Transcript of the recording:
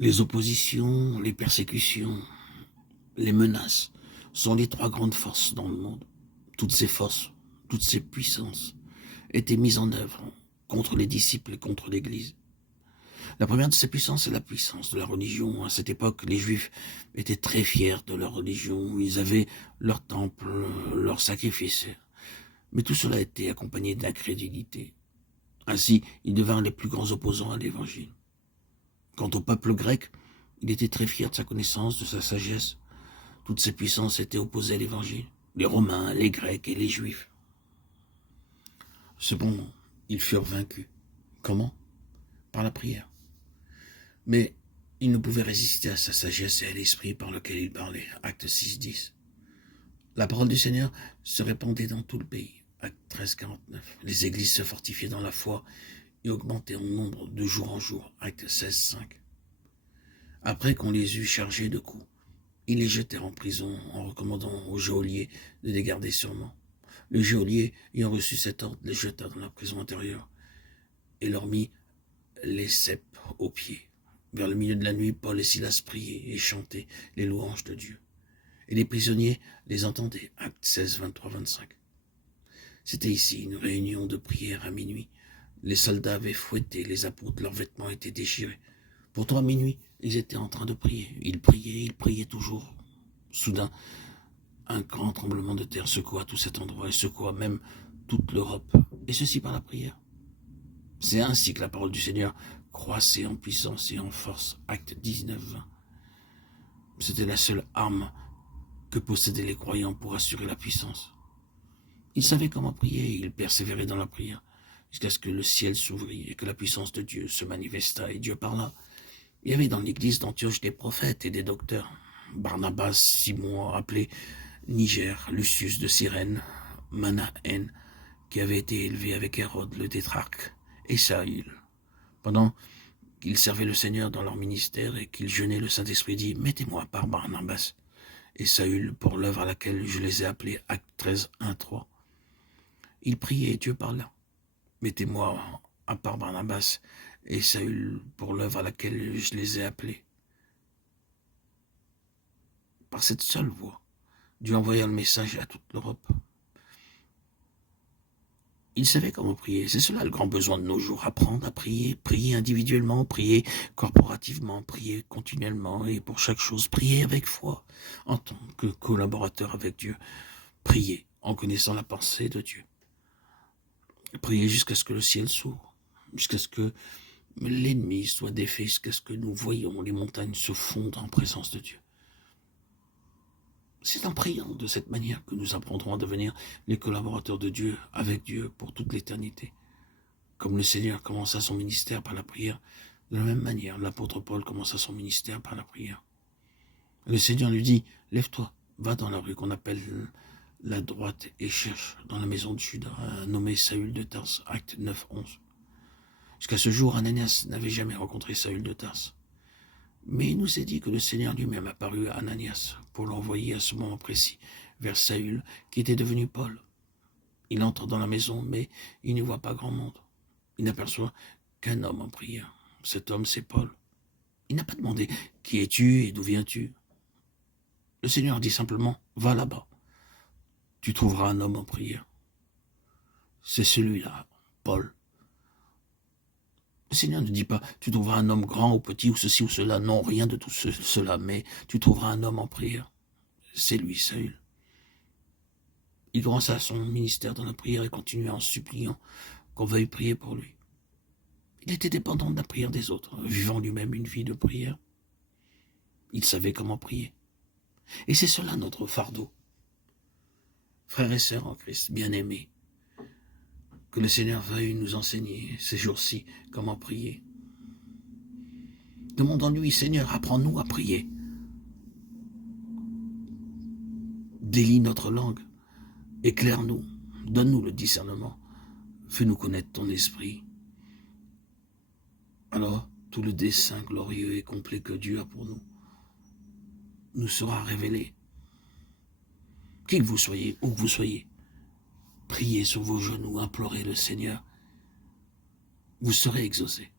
Les oppositions, les persécutions, les menaces sont les trois grandes forces dans le monde. Toutes ces forces, toutes ces puissances étaient mises en œuvre contre les disciples et contre l'Église. La première de ces puissances est la puissance de la religion. À cette époque, les Juifs étaient très fiers de leur religion. Ils avaient leur temple, leurs sacrifices. Mais tout cela était accompagné d'incrédulité. Ainsi, ils devinrent les plus grands opposants à l'Évangile. Quant au peuple grec, il était très fier de sa connaissance, de sa sagesse. Toutes ces puissances étaient opposées à l'Évangile. Les Romains, les Grecs et les Juifs. Cependant, ils furent vaincus. Comment? Par la prière. Mais ils ne pouvaient résister à sa sagesse et à l'esprit par lequel il parlait. Acte 6:10. La parole du Seigneur se répandait dans tout le pays. Acte 13:49. Les églises se fortifiaient dans la foi et augmentaient en nombre de jour en jour. Acte 16:5. Après qu'on les eut chargés de coups, ils les jetèrent en prison en recommandant au geôlier de les garder sûrement. Le geôlier, ayant reçu cet ordre, les jeta dans la prison intérieure et leur mit les cèpes aux pieds. Vers le milieu de la nuit, Paul et Silas priaient et chantaient les louanges de Dieu. Et les prisonniers les entendaient. Acte 16, 23, 25. C'était ici une réunion de prière à minuit. Les soldats avaient fouetté les apôtres, leurs vêtements étaient déchirés. Pourtant à minuit, ils étaient en train de prier. Ils priaient toujours. Soudain, un grand tremblement de terre secoua tout cet endroit et secoua même toute l'Europe. Et ceci par la prière. C'est ainsi que la parole du Seigneur croissait en puissance et en force. Acte 19, 20. C'était la seule arme que possédaient les croyants pour assurer la puissance. Ils savaient comment prier et ils persévéraient dans la prière jusqu'à ce que le ciel s'ouvrit et que la puissance de Dieu se manifesta et Dieu parla. Il y avait dans l'église d'Antioche des prophètes et des docteurs. Barnabas, Simon, appelé Niger, Lucius de Cyrène, Manahen, qui avait été élevé avec Hérode le tétrarque, et Saül. Pendant qu'ils servaient le Seigneur dans leur ministère et qu'ils jeûnaient, le Saint-Esprit dit « Mettez-moi par Barnabas et Saül pour l'œuvre à laquelle je les ai appelés. » Acte 13, 1, 3. Ils priaient et Dieu parla. « Mettez-moi à part Barnabas et Saül pour l'œuvre à laquelle je les ai appelés. » Par cette seule voix, Dieu envoya le message à toute l'Europe. Ils savaient comment prier. C'est cela le grand besoin de nos jours. Apprendre à prier. Prier individuellement, prier corporativement, prier continuellement et pour chaque chose. Prier avec foi en tant que collaborateur avec Dieu. Prier en connaissant la pensée de Dieu. Prier jusqu'à ce que le ciel s'ouvre. Jusqu'à ce que l'ennemi soit défait. Jusqu'à ce que nous voyions les montagnes se fondre en présence de Dieu. C'est en priant de cette manière que nous apprendrons à devenir les collaborateurs de Dieu, avec Dieu, pour toute l'éternité. Comme le Seigneur commença son ministère par la prière, de la même manière, l'apôtre Paul commença son ministère par la prière. Le Seigneur lui dit, « Lève-toi, va dans la rue qu'on appelle la droite et cherche dans la maison de Judas un nommé Saül de Tarse. » Acte 9, 11. Jusqu'à ce jour, Ananias n'avait jamais rencontré Saül de Tarse. Mais il nous est dit que le Seigneur lui-même apparut à Ananias pour l'envoyer à ce moment précis vers Saül, qui était devenu Paul. Il entre dans la maison, mais il ne voit pas grand monde. Il n'aperçoit qu'un homme en prière. Cet homme, c'est Paul. Il n'a pas demandé « Qui es-tu et d'où viens-tu » Le Seigneur dit simplement « Va là-bas. Tu trouveras un homme en prière. » C'est celui-là, Paul. Le Seigneur ne dit pas, tu trouveras un homme grand ou petit ou ceci ou cela. Non, rien de tout cela, mais tu trouveras un homme en prière. C'est lui, Saül. Il commença son ministère dans la prière et continuait en suppliant qu'on veuille prier pour lui. Il était dépendant de la prière des autres, vivant lui-même une vie de prière. Il savait comment prier. Et c'est cela notre fardeau. Frères et sœurs en Christ, bien-aimés, que le Seigneur veuille nous enseigner ces jours-ci comment prier. Demandons-lui, Seigneur, apprends-nous à prier. Délie notre langue, éclaire-nous, donne-nous le discernement, fais-nous connaître ton esprit. Alors, tout le dessein glorieux et complet que Dieu a pour nous sera révélé. Qui que vous soyez, où que vous soyez, priez sur vos genoux, implorez le Seigneur. Vous serez exaucés.